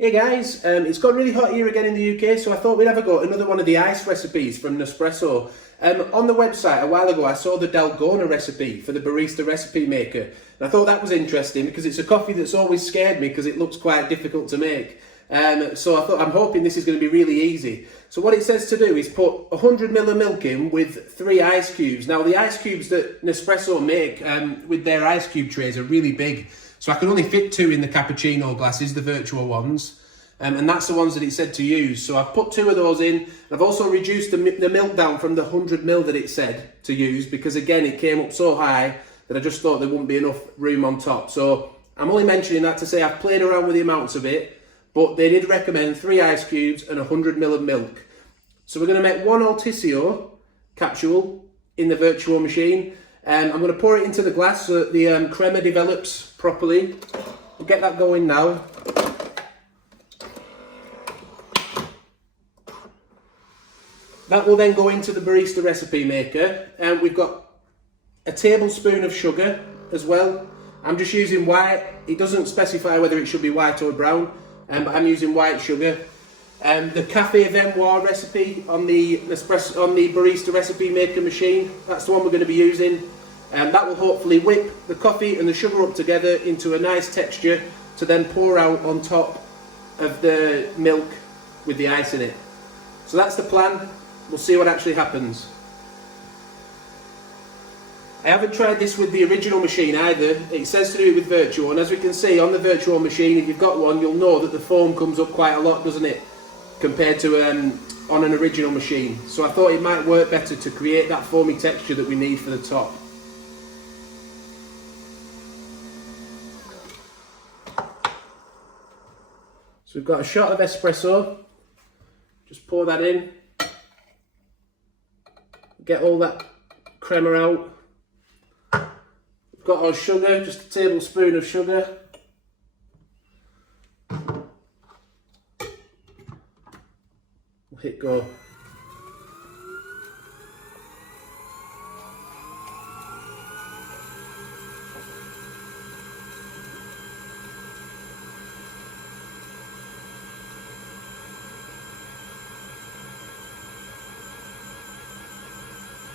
Hey guys, it's got really hot here again in the UK, so I thought we'd have a go at another one of the ice recipes from Nespresso. On the website a while ago I saw the Dalgona recipe for the Barista Recipe Maker, and I thought that was interesting because it's a coffee that's always scared me because it looks quite difficult to make. So I thought, I'm hoping this is going to be really easy. So what it says to do is put 100ml of milk in with 3 ice cubes. Now the ice cubes that Nespresso make with their ice cube trays are really big. So I can only fit 2 in the cappuccino glasses, the Vertuo ones. And that's the ones that it said to use. So I've put 2 of those in. I've also reduced the milk down from the 100ml that it said to use, because again, it came up so high that I just thought there wouldn't be enough room on top. So I'm only mentioning that to say I've played around with the amounts of it, but they did recommend 3 ice cubes and 100ml of milk. So we're going to make 1 Altissio capsule in the Vertuo machine. I'm going to pour it into the glass so that the crema develops properly. We'll get that going now. That will then go into the Barista Recipe Maker. And we've got a tablespoon of sugar as well. I'm just using white. It doesn't specify whether it should be white or brown, but I'm using white sugar. The Café Viennois recipe on the Barista Recipe Maker machine, that's the one we're going to be using. That will hopefully whip the coffee and the sugar up together into a nice texture to then pour out on top of the milk with the ice in it. So that's the plan. We'll see what actually happens. I haven't tried this with the original machine either. It says to do it with Vertuo, and as we can see on the Vertuo machine, if you've got one, you'll know that the foam comes up quite a lot, doesn't it, compared to on an original machine. So I thought it might work better to create that foamy texture that we need for the top. So we've got a shot of espresso. Just pour that in. Get all that crema out. We've got our sugar, just a tablespoon of sugar. We'll hit go.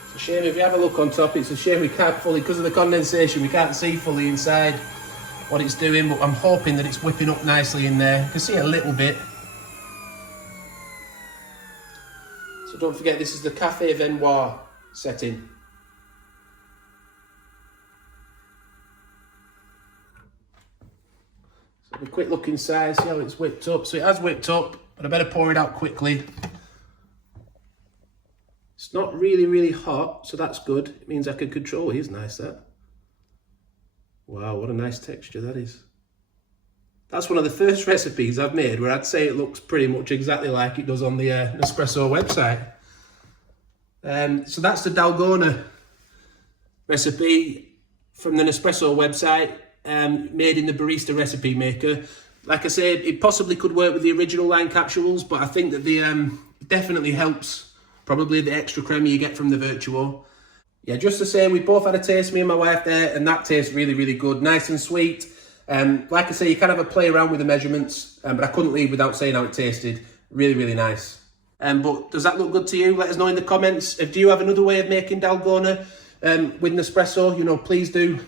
It's a shame if you have a look on top, it's a shame we can't fully, because of the condensation, we can't see fully inside what it's doing, but I'm hoping that it's whipping up nicely in there. You can see a little bit. So don't forget, this is the Café Viennois setting. So a quick look inside, see how it's whipped up. So it has whipped up, but I better pour it out quickly. It's not really hot, so that's good. It means I can control it. It's nice, that. Wow, what a nice texture that is. That's one of the first recipes I've made where I'd say it looks pretty much exactly like it does on the Nespresso website. So that's the Dalgona recipe from the Nespresso website, made in the Barista Recipe Maker. Like I said, it possibly could work with the OriginalLine capsules, but I think that the definitely helps. Probably the extra crema you get from the Vertuo. Yeah, just the same, we both had a taste, me and my wife there, and that tastes really good, nice and sweet. Like I say, you can have a play around with the measurements, but I couldn't leave without saying how it tasted. Really nice. But does that look good to you? Let us know in the comments. Do you have another way of making Dalgona with Nespresso? You know, please do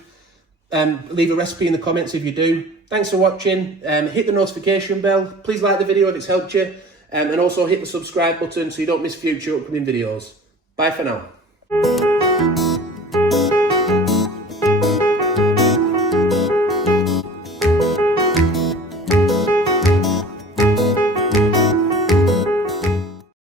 leave a recipe in the comments if you do. Thanks for watching. Hit the notification bell. Please like the video if it's helped you. And also hit the subscribe button so you don't miss future upcoming videos. Bye for now.